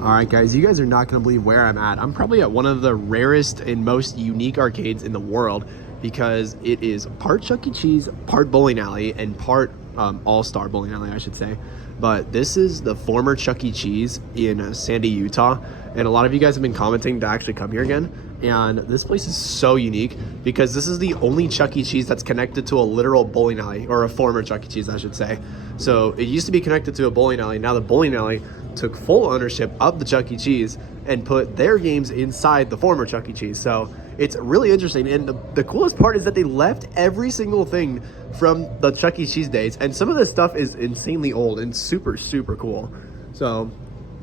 All right, guys, you guys are not going to believe where I'm at. I'm probably at one of the rarest and most unique arcades in the world because it is part Chuck E. Cheese, part bowling alley, and part all-star bowling alley, I should say. But this is the former Chuck E. Cheese in Sandy, Utah. And a lot of you guys have been commenting to actually come here again. And this place is so unique because this is the only Chuck E. Cheese that's connected to a literal bowling alley, or a former Chuck E. Cheese, I should say. So it used to be connected to a bowling alley. Now the bowling alley took full ownership of the Chuck E. Cheese and put their games inside the former Chuck E. Cheese. So it's really interesting. And the coolest part is that they left every single thing from the Chuck E. Cheese days. And some of this stuff is insanely old and super, super cool. So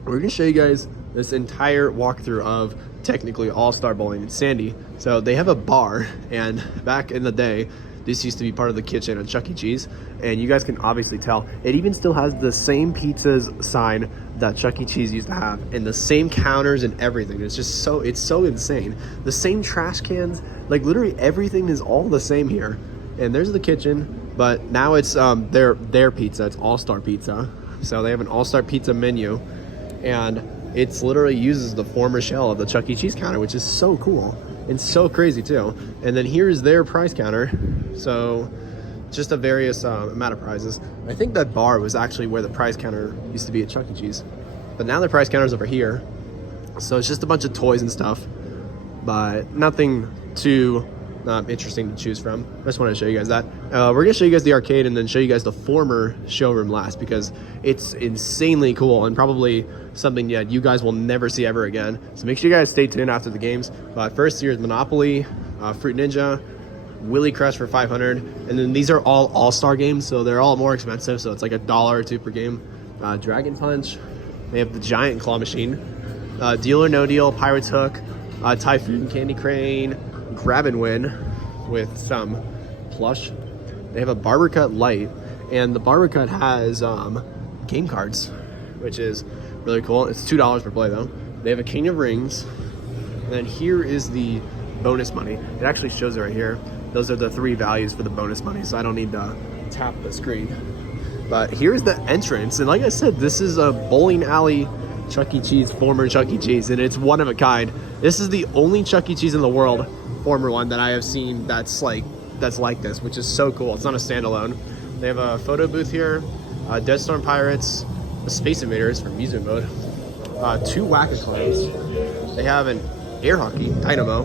we're gonna show you guys this entire walkthrough of technically all-star bowling in Sandy. So they have a bar, and back in the day, this used to be part of the kitchen at Chuck E. Cheese, and you guys can obviously tell it even still has the same pizzas sign that Chuck E. Cheese used to have, and the same counters and everything. It's just so insane. The same trash cans, like literally everything is all the same here. And there's the kitchen, but now it's their pizza. It's all-star pizza. So they have an all-star pizza menu, and it's literally uses the former shell of the Chuck E. Cheese counter, which is so cool and so crazy too. And then here's their prize counter. So just a various amount of prizes. I think that bar was actually where the prize counter used to be at Chuck E. Cheese, but now the prize counter's over here. So it's just a bunch of toys and stuff, but nothing too interesting to choose from. I just wanted to show you guys that. We're gonna show you guys the arcade and then show you guys the former showroom last, because it's insanely cool and probably something that you guys will never see ever again. So make sure you guys stay tuned after the games. But first, here's Monopoly, Fruit Ninja, Willy Crush for 500, and then these are all all-star games, so they're all more expensive, so it's like $1 or $2 per game. Dragon Punch, they have the Giant Claw Machine, Deal or No Deal, Pirate's Hook, Typhoon Candy Crane, Grab and Win with some plush. They have a Barber Cut Light, and the Barber Cut has game cards, which is really cool. It's $2 per play though. They have a King of Rings, and then here is the bonus money. It actually shows it right here. Those are the 3 values for the bonus money, so I don't need to tap the screen. But here's the entrance, and like I said, this is a bowling alley Chuck E. Cheese, former Chuck E. Cheese, and it's one of a kind. This is the only Chuck E. Cheese in the world, former one, that I have seen that's like this, which is so cool. It's not a standalone. They have a photo booth here, Dead Storm Pirates, the Space Invaders for music mode, 2 Whack-A-Clans. They have an air hockey dynamo.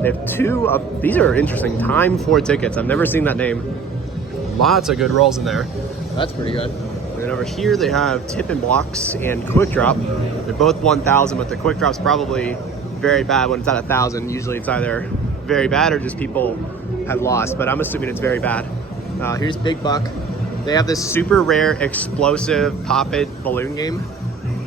They have 2 these are interesting, Time 4 tickets. I've never seen that name. Lots of good rolls in there. That's pretty good. And over here they have Tip and Blocks and Quick Drop. They're both 1,000, but the Quick Drop's probably very bad when it's at 1,000. Usually it's either very bad or just people have lost, but I'm assuming it's very bad. Here's Big Buck. They have this super rare explosive pop-it balloon game,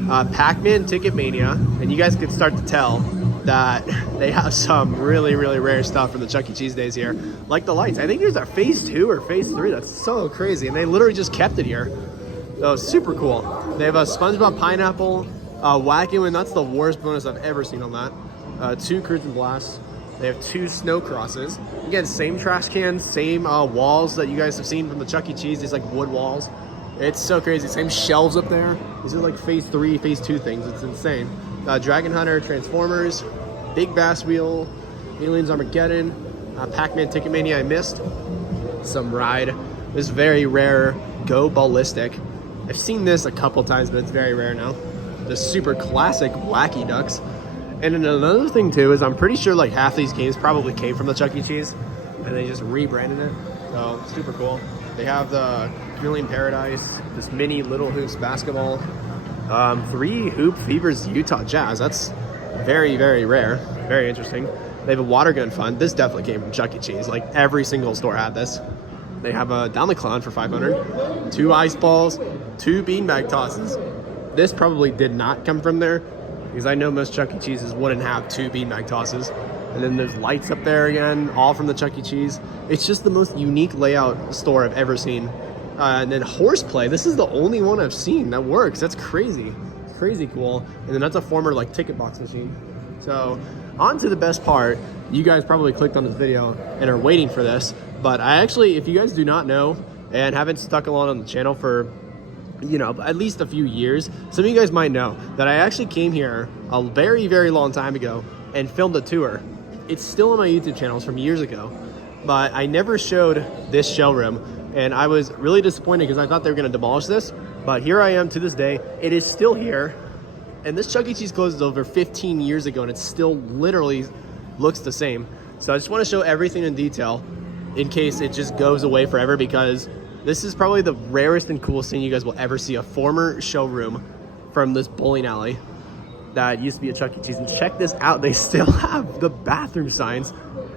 Pac-Man Ticket Mania, and you guys can start to tell that they have some really, really rare stuff from the Chuck E. Cheese days here, like the lights. I think there's a phase 2 or phase 3. That's so crazy, and they literally just kept it here. So super cool. They have a SpongeBob Pineapple, Wacky Win. That's the worst bonus I've ever seen on that. 2 Cruising Blasts. They have 2 Snow Crosses. Again, same trash cans, same walls that you guys have seen from the Chuck E. Cheese. These like wood walls. It's so crazy. Same shelves up there. These are like phase 3, phase 2 things. It's insane. Dragon Hunter, Transformers, Big Bass Wheel, Aliens Armageddon, Pac-Man Ticket Mania I missed, some Ride. This very rare Go Ballistic. I've seen this a couple times, but it's very rare now. The super classic Wacky Ducks. And then another thing too is I'm pretty sure like half these games probably came from the Chuck E. Cheese, and they just rebranded it. So super cool. They have the Grilling Paradise, this mini Little Hoops basketball, 3 Hoop Fevers Utah Jazz. That's very, very rare. Very interesting. They have a water gun fun. This definitely came from Chuck E. Cheese. Like every single store had this. They have a Down the Clown for 500, 2 ice balls, 2 beanbag tosses. This probably did not come from there, because I know most Chuck E. Cheeses wouldn't have 2 beanbag tosses. And then there's lights up there again, all from the Chuck E. Cheese. It's just the most unique layout store I've ever seen. And then Horseplay, this is the only one I've seen that works. That's crazy. It's crazy cool. And then that's a former like ticket box machine. So on to the best part. You guys probably clicked on this video and are waiting for this, but I actually, if you guys do not know and haven't stuck along on the channel for you know, at least a few years. Some of you guys might know that I actually came here a very, very long time ago and filmed a tour. It's still on my YouTube channels from years ago, but I never showed this showroom, and I was really disappointed because I thought they were going to demolish this, but here I am to this day. It is still here, and this Chuck E. Cheese closed over 15 years ago, and it still literally looks the same. So I just want to show everything in detail in case it just goes away forever, because this is probably the rarest and coolest thing you guys will ever see, a former showroom from this bowling alley that used to be a Chuck E. Cheese. And check this out, they still have the bathroom signs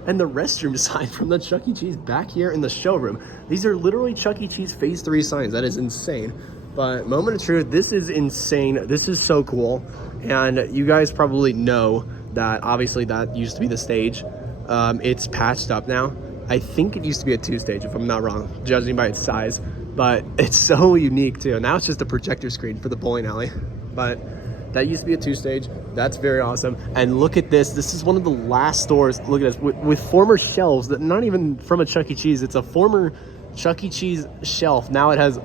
and the restroom sign from the Chuck E. Cheese back here in the showroom. These are literally Chuck E. Cheese Phase 3 signs. That is insane. But moment of truth, this is insane. This is so cool. And you guys probably know that obviously that used to be the stage. It's patched up now. I think it used to be a 2-stage, if I'm not wrong, judging by its size, but it's so unique too. Now it's just a projector screen for the bowling alley, but that used to be a 2-stage. That's very awesome. And look at this. This is one of the last stores. Look at this, with former shelves that not even from a Chuck E. Cheese. It's a former Chuck E. Cheese shelf. Now it has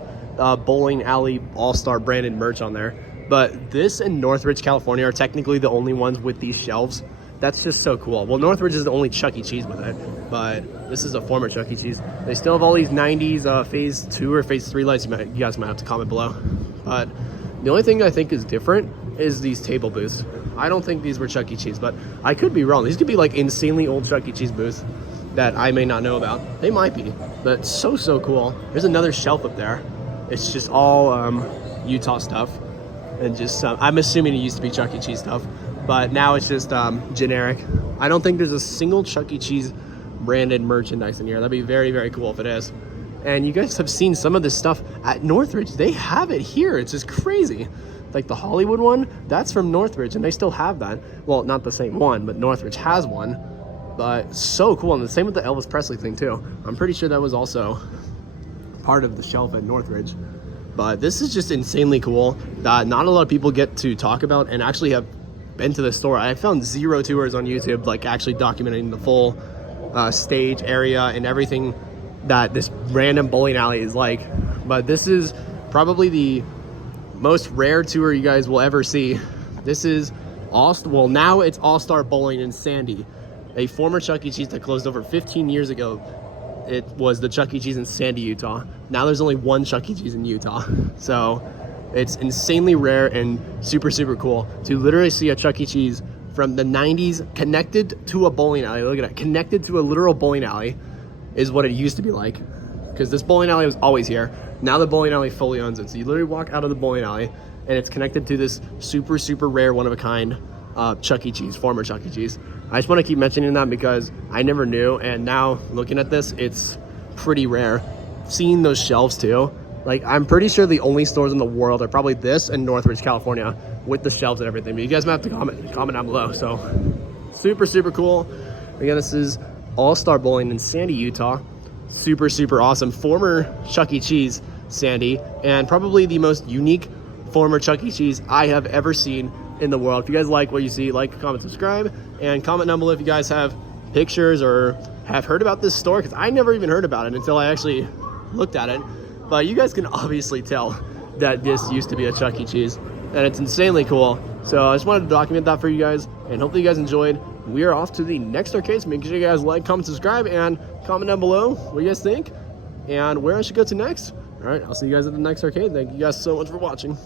bowling alley all-star branded merch on there. But this and Northridge, California are technically the only ones with these shelves. That's just so cool. Well, Northridge is the only Chuck E. Cheese with it, but this is a former Chuck E. Cheese. They still have all these 90s Phase 2 or Phase 3 lights. You guys might have to comment below. But the only thing I think is different is these table booths. I don't think these were Chuck E. Cheese, but I could be wrong. These could be like insanely old Chuck E. Cheese booths that I may not know about. They might be, but it's so, so cool. There's another shelf up there. It's just all Utah stuff. And just, I'm assuming it used to be Chuck E. Cheese stuff, but now it's just generic. I don't think there's a single Chuck E. Cheese branded merchandise in here. That'd be very, very cool if it is. And you guys have seen some of this stuff at Northridge. They have it here. It's just crazy. Like the Hollywood one, that's from Northridge, and they still have that. Well, not the same one, but Northridge has one. But so cool. And the same with the Elvis Presley thing too. I'm pretty sure that was also part of the shelf at Northridge. But this is just insanely cool that not a lot of people get to talk about and actually have been to the store. I found 0 tours on YouTube, like actually documenting the full stage area and everything that this random bowling alley is like. But this is probably the most rare tour you guys will ever see. This is well, now it's All-Star Bowling in Sandy, a former Chuck E. Cheese that closed over 15 years ago. It was the Chuck E. Cheese in Sandy, Utah. Now there's only one Chuck E. Cheese in Utah. So it's insanely rare and super, super cool to literally see a Chuck E. Cheese from the 90s connected to a bowling alley. Look at that, connected to a literal bowling alley is what it used to be like. Because this bowling alley was always here. Now the bowling alley fully owns it. So you literally walk out of the bowling alley and it's connected to this super, super rare, one-of-a-kind Chuck E. Cheese, former Chuck E. Cheese. I just want to keep mentioning that because I never knew, and now looking at this, it's pretty rare. Seeing those shelves too, like I'm pretty sure the only stores in the world are probably this and Northridge, California, with the shelves and everything. But you guys might have to comment down below. So super, super cool. Again, this is All-Star Bowling in Sandy, Utah. Super, super awesome. Former Chuck E. Cheese, Sandy, and probably the most unique former Chuck E. Cheese I have ever seen in the world. If you guys like what you see, like, comment, subscribe, and comment down below if you guys have pictures or have heard about this store, because I never even heard about it until I actually looked at it. But you guys can obviously tell that this used to be a Chuck E. Cheese, and it's insanely cool. So I just wanted to document that for you guys, and hopefully you guys enjoyed. We are off to the next arcade, so make sure you guys like, comment, subscribe, and comment down below what you guys think and where I should go to next. All right, I'll see you guys at the next arcade. Thank you guys so much for watching.